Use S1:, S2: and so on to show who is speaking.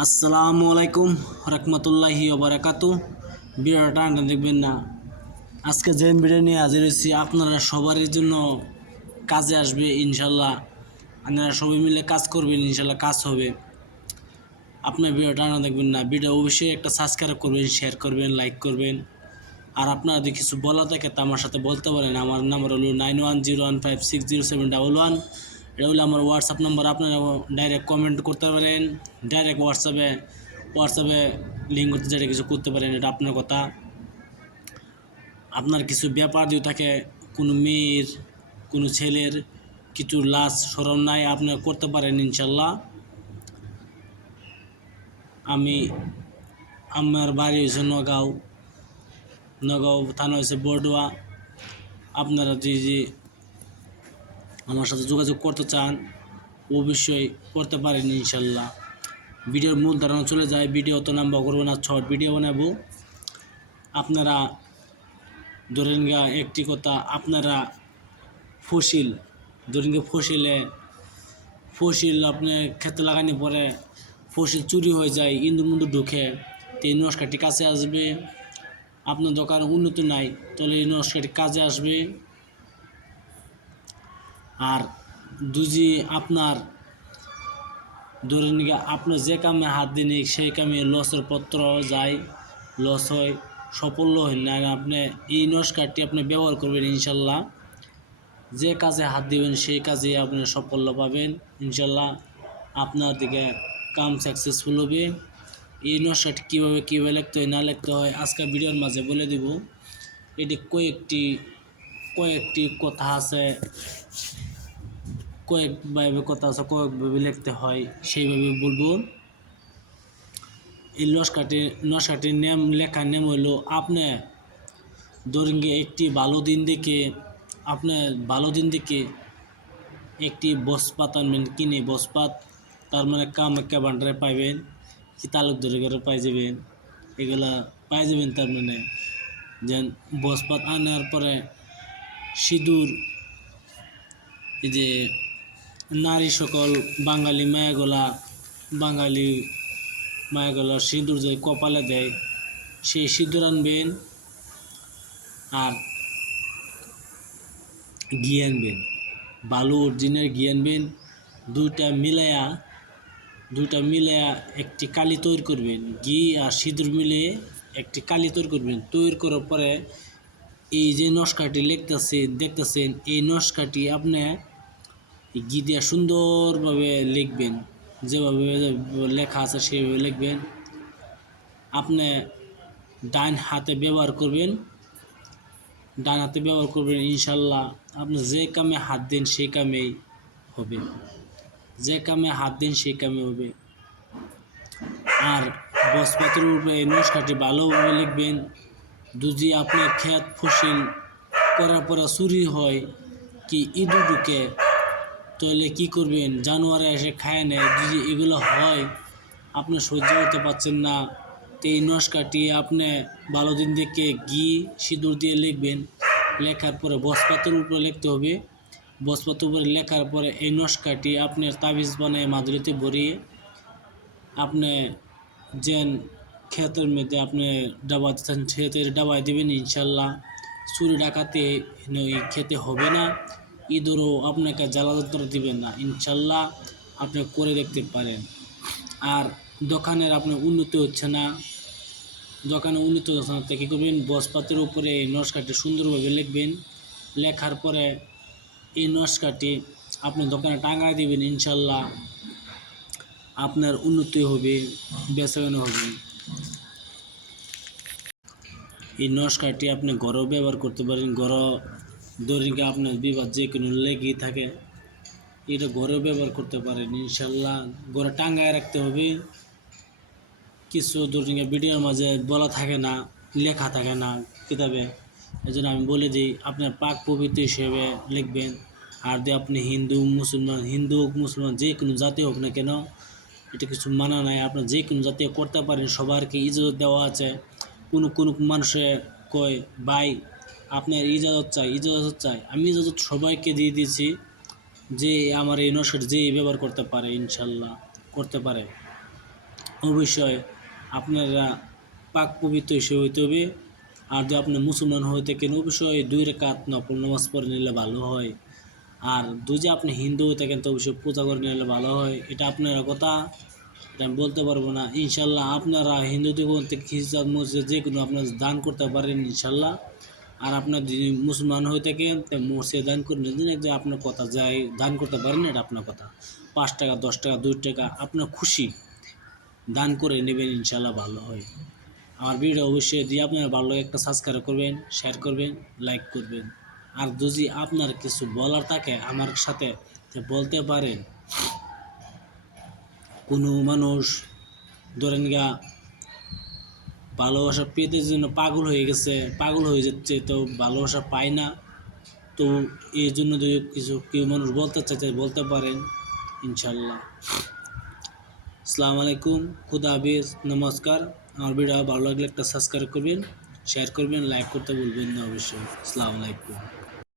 S1: আসসালামু আলাইকুম রহমতুল্লাহি ওবরাকাতু ভিডিওটা টানটা দেখবেন না। আজকে যে ভিডিও নিয়ে হাজির হয়েছি, আপনারা সবারই জন্য কাজে আসবে ইনশাল্লাহ আপনারা সবাই মিলে কাজ করবেন ইনশাল্লাহ কাজ হবে। আপনার ভিডিও টানা দেখবেন না। ভিডিও অবশ্যই একটা সাবস্ক্রাইব করবেন শেয়ার করবেন লাইক করবেন। আর আপনারা যদি কিছু বলা থাকে, তা আমার সাথে বলতে পারেন। আমার নাম্বার হলো nine one zero one five six zero seven double one এটা হলো আমার হোয়াটসঅ্যাপ নাম্বার আপনারা ডাইরেক্ট কমেন্ট করতে পারেন। ডাইরেক্ট হোয়াটসঅ্যাপে হোয়াটসঅ্যাপে লিঙ্ক করতে যেটা কিছু করতে পারেন, এটা আপনার কথা। আপনার কিছু ব্যাপার যদি থাকে, কোনো মেয়ের, কোনো ছেলের, কিছু লাশ সরম নাই, আপনি করতে পারেন ইনশাল্লাহ। আমি, আমার বাড়ি হয়েছে নগাঁও নগাঁও থানা হয়েছে বড়ডুয়া আপনারা যে যে আমার সাথে যোগাযোগ করতে চান, অবশ্যই করতে পারেন ইনশাল্লাহ। ভিডিওর মূল ধারণা চলে যায়, ভিডিও তো নাম্বার করব না, শর্ট ভিডিও বানাবো। আপনারা ধরেন গা একটি কথা, আপনারা ফসিল ধরেন গা ফসিলে, ফসিল আপনি খেতে লাগানি পরে ফসিল চুরি হয়ে যায় ইন্দুর মুন্দুর ঢুকে, তো এই নস্কারটি কাছে আসবে। আপনার দোকানে উন্নতি নাই, তাহলে এই নস্কারটি কাজে আসবে। আর দুজি আপনার ধরেন গিয়ে আপনি যে কামে হাত দিন সেই কামে লসের পত্র যায়, লস হয় সাফল্য হয় না, আপনি এই নস্কারটি আপনি ব্যবহার করবেন ইনশাল্লাহ। যে কাজে হাত দিবেন সেই কাজে আপনি সাফল্য পাবেন ইনশাল্লাহ। আপনার দিকে কাম সাকসেসফুল হবে। এই নস্কারটি কীভাবে কীভাবে লিখতে হয় না লিখতে হয় আজকে ভিডিওর মাঝে বলে দেব। এটি কয়েকটি কয়েকটি কথা আছে। কয়েকভাবে কথা আছে কয়েকভাবে লিখতে হয়, সেইভাবে বলব। এই নস্কাটি নস্কাটির নেম, লেখার নেম হলো আপনি ধরেন একটি ভালো দিন দেখে, আপনি ভালো দিন দেখে একটি বসপাত আনবেন কিনে বসপাত? তার মানে কামাখ্যা ভান্ডারে পাইবেন, কি তালুক ধরে করে পাই যাবেন। এগুলা পাই যাবেন তার মানে যেন বসপাত আনার পরে সিঁদুর, এই যে নারী সকল, বাঙালি মায়াগোলা বাঙালি মায়াগোলা সিঁদুর যে কপালে দেয়, সেই সিঁদুর আনবেন আর ঘি আনবেন। বালু অরিজিনাল ঘি আনবেন, দুইটা মিলায়া দুইটা মিলায়া একটি কালি তৈরি করবেন। ঘি আর সিঁদুর মিলে একটি কালি তৈরি করবেন। তৈরি করার পরে এই যে নস্কাটি লিখতেছেন দেখতেছেন, এই নস্কাটি আপনি ঘি দিয়ে সুন্দরভাবে লিখবেন, যেভাবে লেখা আছে সেভাবে লিখবেন। আপনি ডান হাতে ব্যবহার করবেন, ডান হাতে ব্যবহার করবেন, ইনশাল্লাহ আপনি যে কামে হাত দিন সেই কামেই হবে। যে কামে হাত দিন সেই কামে হবে। আর বসপাতের উপরে নস্কাটি ভালোভাবে লিখবেন। যদি আপনি খেত ফসল করার পরে চুরি হয়, কি ইঁদুর তাহলে কী করবেন? জানোয়ারে এসে খায় নেয়। যদি এগুলো হয়, আপনি সহ্য করতে পারছেন না। তো এই নস্কাটি আপনি ভালো দিন দেখে ঘি, সিঁদুর দিয়ে লিখবেন। লেখার পরে বসপাতের উপরে লিখতে হবে। বসপাতের উপরে লেখার পরে এই নস্কাটি আপনার তাবিজ বানায় মাদুরিতে ভরিয়ে আপনি যেন ক্ষেতের মধ্যে আপনি ডাবা দিচ্ছেন ক্ষেতের ডাবায় দেবেন ইনশাল্লাহ। চুরি ডাকাতে খেতে হবে না। ইঁদুরও আপনাকে জ্বালা যন্ত্র দিবেন না। ইনশাল্লাহ আপনি করে দেখতে পারেন। আর দোকানের আপনার উন্নতি হচ্ছে না। দোকানে উন্নতি হচ্ছে না। কী করবেন? বসপাতের উপরে এই নস্কাটি সুন্দরভাবে লিখবেন। লেখার পরে এই নস্কাটি আপনি দোকানে টাঙায় দিবেন। ইনশাল্লাহ আপনার উন্নতি হবে, বেচাকেনা হবে। এই নস্কারটি আপনি ঘরেও ব্যবহার করতে পারেন। ঘর দরিকে আপনার বিবাদ যে কোনো লেগেই থাকে, এটা ঘরেও ব্যবহার করতে পারেন, ইনশাল্লাহ। ঘরে টাঙ্গায় রাখতে হবে। কিছু দরিকে ভিডিওর মাঝে বলা থাকে না, লেখা থাকে না কিতাবে। এই জন্য আমি বলে দিই আপনার পাক পবিত্র হিসেবে লিখবেন। আর যদি আপনি হিন্দু, মুসলমান, হিন্দু হোক, মুসলমান, যে কোনো জাতি হোক না কেন, এটা কিছু মানা নাই। আপনার যে কোনো জাতীয় করতে পারেন। সবারকে ইজাজত দেওয়া আছে? কোনো কোনো মানুষে কয়, ভাই আপনার ইজাজত চাই ইজাজত চাই। আমি ইজাজত সবাইকে দিয়ে দিয়েছি যে আমার এই নসের যে ব্যবহার করতে পারে, ইনশাল্লাহ করতে পারে। অবশ্যই আপনারা পাক পবিত্র হিসেবে হইতে হবে। আর যদি আপনি মুসলমান হয়ে থাকেন, অবশ্যই দুই রেখাত নফল নামাজ পড়ে নিলে ভালো হয়। আর দুই যে আপনি হিন্দু হয়ে থাকেন, তো অবশ্যই পূজা করে নিলে ভালো হয়। এটা আপনারা কথা, এটা আমি বলতে পারব না। ইনশাল্লাহ আপনারা হিন্দু থেকে খ্রিস্টান মসজিদ যে কোনো আপনার দান করতে পারেন, ইনশাল্লাহ। আর আপনার যদি মুসলমান হয়ে থাকেন মসজিদে দান করে নিন যে আপনার কথা যাই দান করতে পারেন না, এটা আপনার কথা। পাঁচ টাকা, দশ টাকা, দুই টাকা, আপনার খুশি দান করে নেবেন ইনশাল্লাহ ভালো হয়। আমার ভিডিও অবশ্যই দিয়ে আপনার ভালো একটা সাবস্ক্রাইব করবেন শেয়ার করবেন লাইক করবেন। আর যদি আপনার কিছু বলার থাকে আমার সাথে বলতে পারেন। কোনো মানুষ ধরেন গা ভালোবাসা পেতে জন্য পাগল হয়ে গেছে, পাগল হয়ে যাচ্ছে, তো ভালোবাসা পায় না। তো এই জন্য যদি কিছু কেউ মানুষ বলতে চাচ্ছে বলতে পারেন, ইনশাল্লাহ। আসসালামু আলাইকুম খুদা হাফিজ, নমস্কার। আমার ভিডিও ভালো লাগলে একটা সাবস্ক্রাইব করবেন শেয়ার করবেন লাইক করতে ভুলবেন না অবশ্যই। আসসালামু আলাইকুম